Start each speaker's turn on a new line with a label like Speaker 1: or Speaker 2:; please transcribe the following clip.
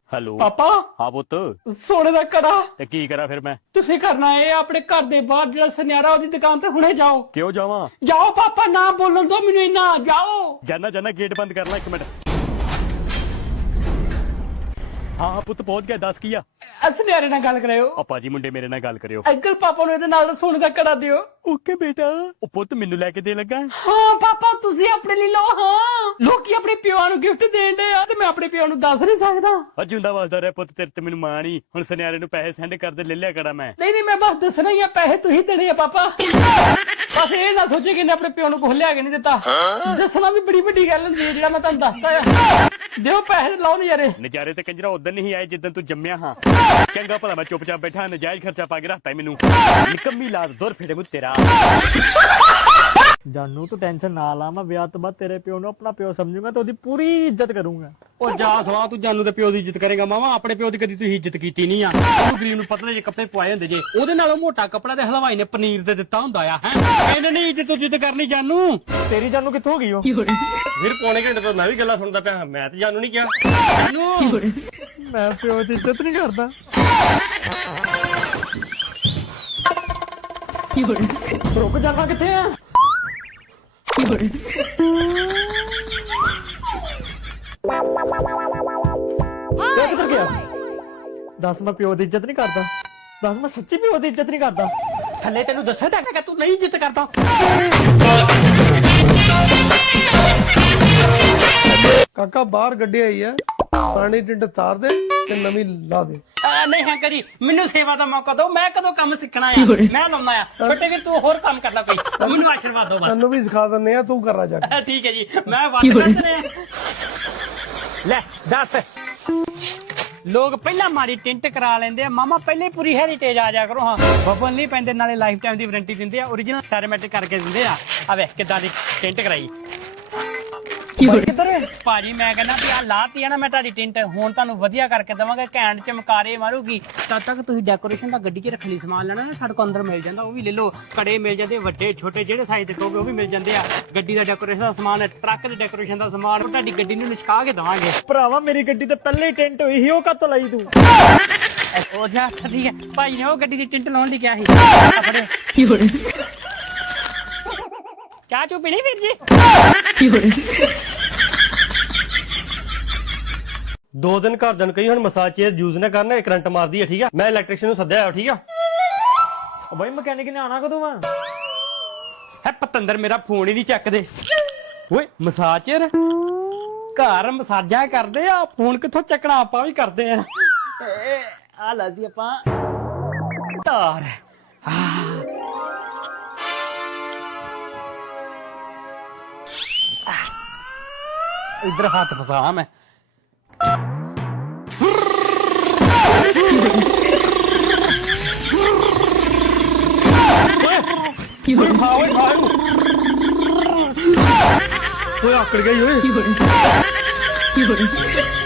Speaker 1: hello
Speaker 2: ਪਾਪਾ
Speaker 1: ਹਾਂ ਪੁੱਤ
Speaker 2: ਸੋਨੇ ਦਾ ਕੜਾ
Speaker 1: ਤੇ ਕੀ ਕਰਾਂ ਫਿਰ ਮੈਂ
Speaker 2: ਤੁਸੀਂ ਕਰਨਾ ਇਹ ਆਪਣੇ ਘਰ ਦੇ ਬਾਹਰ ਜਿਹੜਾ ਸੁਨਿਆਰਾ ਉਹਦੀ ਦੁਕਾਨ ਤੇ ਹੁਣੇ ਜਾਓ
Speaker 1: ਕਿਉਂ ਜਾਵਾਂ
Speaker 2: ਜਾਓ ਪਾਪਾ ਨਾ ਬੋਲਣ ਦੋ ਮੈਨੂੰ ਇੰਨਾ ਜਾਓ
Speaker 1: ਜਾਨਾ ਜਾਨਾ ਗੇਟ ਬੰਦ ਕਰ ਲੈ 1 ਮਿੰਟ ਹਾਂ ਪੁੱਤ ਪਹੁੰਚ ਗਿਆ ਦੱਸ ਕੀ ਆ
Speaker 2: ਸੁਨਿਆਰੇ ਨਾਲ ਗੱਲ ਕਰਾਇਓ
Speaker 1: ਆਪਾ ਜੀ ਮੁੰਡੇ ਮੇਰੇ ਨਾਲ ਗੱਲ ਕਰਿਓ
Speaker 2: ਅੰਕਲ ਪਾਪਾ ਨੂੰ ਇਹਦੇ ਨਾਲ ਸੋਨੇ ਦਾ ਕੜਾ ਦਿਓ
Speaker 1: ਓਕੇ ਬੇਟਾ ਉਹ ਪੁੱਤ ਮੈਨੂੰ ਲੈ ਕੇ ਦੇ ਲੱਗਾ
Speaker 2: ਹਾਂ ਪਾਪਾ ਤੁਸੀਂ ਆਪਣੇ ਲਈ ਲਓ ਹਾਂ ਲੋਕੀ ਆਪਣੇ ਪਿਓ ਨੂੰ ਗਿਫਟ ਦੇਣ ਆ ਤੇ ਮੈਂ ਆਪਣੇ ਪਿਓ ਨੂੰ ਦੱਸ ਨਹੀਂ ਸਕਦਾ
Speaker 1: ਅੱਜ ਹੁੰਦਾ ਵਸਦਾ ਰਿਹਾ ਪੁੱਤ ਤੇਰੇ ਤੇ ਮੈਨੂੰ ਮਾਣ ਹੀ ਹੁਣ ਸੁਨਿਆਰੇ ਨੂੰ ਪੈਸੇ ਸੈਂਡ ਕਰਦੇ ਲੈ ਲਿਆ ਕੜਾ ਮੈਂ
Speaker 2: ਨਹੀਂ ਮੈਂ ਬਸ ਦੱਸਣਾ ਹੀ ਆ ਪੈਸੇ ਤੁਸੀਂ ਦੇਣੇ ਆ ਪਾਪਾ ਬਸ ਇਹ ਨਾ ਸੋਚੇ ਕਿ ਇਹਨੇ ਆਪਣੇ ਪਿਓ ਨੂੰ ਕੁਝ ਲਿਆ ਕੇ ਨਹੀਂ ਦਿੱਤਾ ਦੱਸਣਾ ਵੀ ਬੜੀ ਵੱਡੀ ਗੱਲ ਹੁੰਦੀ ਹੈ ਜਿਹੜਾ ਮੈਂ ਤੁਹਾਨੂੰ ਦੱਸਦਾ ਆ ਦਿਓ ਪੈਸੇ ਲਾਓ
Speaker 1: ਨਜ਼ਾਰੇ ਤੇ ਕੰਜਰਾ ਉਦੋਂ ਨਹੀਂ ਆਏ ਜਿੱਦਣ ਤੂੰ ਜੰਮਿਆ ਹਾਂ ਚੰਗਾ ਭਲਾ ਮੈਂ ਚੁੱਪਚਾਪ ਬੈਠਾ ਨਜਾਇਜ਼ ਖਰਚਾ ਪਾ ਕੇ ਰੱਖਤਾ ਮੈਨੂੰ ਨਿਕੰਮੀ ਲਾਦ ਦੁਰ ਫੇੜੇ ਮੂੰ ਤੇਰਾ
Speaker 3: ਜਾਨੂ ਤੂੰ ਟੈਨਸ਼ਨ ਨਾ ਲਾ ਮੈਂ ਵਿਆਹ ਤੋਂ ਬਾਅਦ ਤੇਰੇ ਪਿਓ ਨੂੰ ਆਪਣਾ ਪਿਓ ਸਮਝੂਗਾ ਤੇ ਉਹਦੀ ਪੂਰੀ ਇੱਜ਼ਤ ਕਰੂੰਗਾ
Speaker 2: ਉਹ ਜਾ ਸਵਾ ਤੂੰ ਜਾਨੂ ਦੇ ਪਿਓ ਦੀ ਇੱਜ਼ਤ ਕਰੇਗਾ ਮਾਵਾ ਆਪਣੇ ਪਿਓ ਦੀ ਕਦੀ ਤੁਸੀਂ ਇੱਜ਼ਤ ਕੀਤੀ ਨਹੀਂ ਆ ਉਹਨੂੰ ਗਰੀਬ ਨੂੰ ਪਤਲੇ ਜਿਹੇ ਕੱਪੜੇ ਪਵਾਏ ਹੁੰਦੇ ਜੇ ਉਹਦੇ ਨਾਲੋਂ ਮੋਟਾ ਕੱਪੜਾ ਤੇ ਹਲਵਾਈ ਨੇ ਪਨੀਰ ਤੇ ਦਿੱਤਾ ਹੁੰਦਾ ਆ ਹੈ ਇਹਨੇ ਨਹੀਂ ਇੱਜ਼ਤ ਕਰਨੀ ਜਾਨੂ
Speaker 3: ਤੇਰੀ ਜਾਨੂ ਕਿੱਥੋਂ ਹੋ ਗਈ ਉਹ
Speaker 4: ਫਿਰ ਪੌਣੇ ਘੰਟੇ ਤੋਂ ਮੈਂ ਵੀ ਗੱਲਾਂ ਸੁਣਦਾ ਪਿਆ ਮੈਂ ਤੇ ਜਾਨੂ ਨਹੀਂ ਕਿਹਾ
Speaker 2: ਜਾਨੂ
Speaker 3: ਮੈਂ ਪਿਓ ਦੀ ਇੱਜ਼ਤ ਨਹੀਂ ਕਰਦਾ
Speaker 2: ਰੁਕ ਜਾਣਾ ਕਿੱਥੇ ਆ
Speaker 3: ਕਿੱਧਰ ਗਿਆ ਦੱਸ ਮੈਂ ਪਿਓ ਦੀ ਇੱਜ਼ਤ ਨਹੀਂ ਕਰਦਾ ਦੱਸ ਮੈਂ ਸੱਚੀ ਪਿਓ ਦੀ ਇੱਜ਼ਤ ਨਹੀਂ ਕਰਦਾ
Speaker 2: ਥੱਲੇ ਤੈਨੂੰ ਦੱਸਿਆ ਤਾਂ ਕਿ ਤੂੰ ਨਹੀਂ ਇੱਜ਼ਤ ਕਰਦਾ
Speaker 5: ਕਾਕਾ ਬਾਹਰ ਗੱਡੀ ਆਈ ਹੈ ਪਾਣੀ ਟਿੰਡ ਤਾਰ ਦੇ ਤੇ ਨਵੀਂ ਲਾ ਦੇ
Speaker 2: ਨਹੀਂ ਹੈ ਕਦੀ ਮੈਨੂੰ ਸੇਵਾ ਦਾ ਮੌਕਾ ਦਿਓ ਮੈਂ ਕਦੋਂ ਕੰਮ ਸਿੱਖਣਾ ਆ ਮੈਂ ਲਾਉਣਾ ਆ ਛੋਟੇ ਵੀਰ ਤੂੰ ਹੋਰ ਕੰਮ ਕਰ ਲੈ ਕੋਈ ਮੈਨੂੰ ਆਸ਼ੀਰਵਾਦ ਦਿਓ
Speaker 5: ਤੈਨੂੰ ਵੀ ਸਿਖਾ ਦਿੰਨੇ ਆ ਤੂੰ ਕਰ ਜਾ ਕੇ
Speaker 2: ਠੀਕ ਹੈ ਜੀ ਮੈਂ ਵੱਧ ਕਰਦੇ ਨੇ ਲੈ ਦੱਸ ਲੋਕ ਪਹਿਲਾਂ ਮਾਰੀ ਟਿੰਟ ਕਰਾ ਲੈਂਦੇ ਆ ਮਾਮਾ ਪਹਿਲੇ ਪੂਰੀ ਹੈਰੀਟੇਜ ਆ ਜਾ ਕਰੋ ਹਾਂ ਬਬਲ ਨਹੀਂ ਪੈਂਦੇ ਨਾਲੇ ਲਾਈਫ ਟਾਈਮ ਦੀ ਵਾਰੰਟੀ ਦਿੰਦੇ ਆ origignal ਸੈਰਾਮਿਕ ਕਰਕੇ ਦਿੰਦੇ ਆ ਆ ਵੇਖ ਕਿੱਦਾਂ ਦੀ ਟਿੰਟ ਕਰਾਈ ਕਿੱਧਰ ਭਾਜੀ ਮੈਂ ਕਹਿੰਦਾ ਵੀ ਆ ਲਾਤੀ ਆ ਨਾ ਮੈਂ ਤੁਹਾਡੀ ਟਿੰਟ ਹੁਣ ਤੁਹਾਨੂੰ ਵਧੀਆ ਕਰਕੇ ਦਵਾਂਗਾ ਘੈਂਟ ਚਮਕਾਰੇ ਮਾਰੂਗੀ ਤਦ ਤੱਕ ਤੁਸੀਂ ਡੈਕੋਰੇਸ਼ਨ ਦਾ ਗੱਡੀ 'ਚ ਰੱਖਣ ਲਈ ਸਮਾਨ ਲੈਣਾ ਨਾ ਸਾਡੇ ਕੋਲ ਅੰਦਰ ਮਿਲ ਜਾਂਦਾ ਉਹ ਵੀ ਲੈ ਲਓ ਕੜੇ ਮਿਲ ਜਾਂਦੇ ਵੱਡੇ ਛੋਟੇ ਜਿਹੜੇ ਸਾਈਜ਼ ਦੇ ਕਹੋਗੇ ਉਹ ਵੀ ਮਿਲ ਜਾਂਦੇ ਆ ਗੱਡੀ ਦਾ ਡੈਕੋਰੇਸ਼ਨ ਦਾ ਸਮਾਨ ਟਰੱਕ ਦੇ ਡੈਕੋਰੇਸ਼ਨ ਦਾ ਸਮਾਨ ਤੁਹਾਡੀ ਗੱਡੀ ਨੂੰ ਨਿਸ਼ਕਾ ਕੇ ਦਵਾਂਗੇ
Speaker 3: ਭਰਾਵਾ ਮੇਰੀ ਗੱਡੀ ਤੇ ਪਹਿਲੇ ਹੀ ਟੈਂਟ ਹੋਈ ਸੀ ਉਹ ਕਾਤੋਂ ਲਾਈ ਤੂੰ
Speaker 2: ਉਹ ਜਾ ਠੀਕ ਹੈ ਭਾਈ ਨੇ ਉਹ ਗੱਡੀ ਦੀ ਟਿੰਟ ਲਾਉਣ ਲਈ ਕਿਹਾ ਸੀ ਆ ਫੜਿਓ ਚਾਹ ਚੂ ਪੀਣੀ ਵੀਰ ਜੀ
Speaker 4: 2 ਦਿਨ ਘਰਦਿਆਂ ਨੂੰ ਕਹੀ ਹੁਣ ਮਸਾਜ ਚੇਅਰ ਯੂਜ਼ ਨਾ ਕਰਨਾ ਇਹ ਕਰੰਟ ਮਾਰਦੀ ਹੈ ਠੀਕ ਆ ਮੈਂ ਇਲੈਕਟ੍ਰੀਸ਼ੀਅਨ ਨੂੰ ਸੱਦਿਆ ਹੋਇਆ ਠੀਕ ਆ
Speaker 3: ਉਹ ਬਾਈ ਮਕੈਨਿਕ ਨੇ ਆਣਾ ਕਦੋਂ ਵਾ
Speaker 2: ਹੈ ਪਤੰਦਰ ਮੇਰਾ ਫੋਨ ਹੀ ਨਹੀਂ ਚੱਕਦੇ ਓਏ ਮਸਾਜਰ ਘਰ ਮਸਾਜਾ ਕਰਦੇ ਆ ਫੋਨ ਕਿੱਥੋਂ ਚੱਕਣਾ ਆਪਾਂ ਵੀ ਕਰਦੇ ਆ ਆ ਲਾਦੀ ਆਪਾਂ ਤਾਰ ਇਧਰ ਹੱਥ ਫਸਾ ਮੈਂ
Speaker 4: ਓਏ ਆਕੜ ਗਈ ਓਏ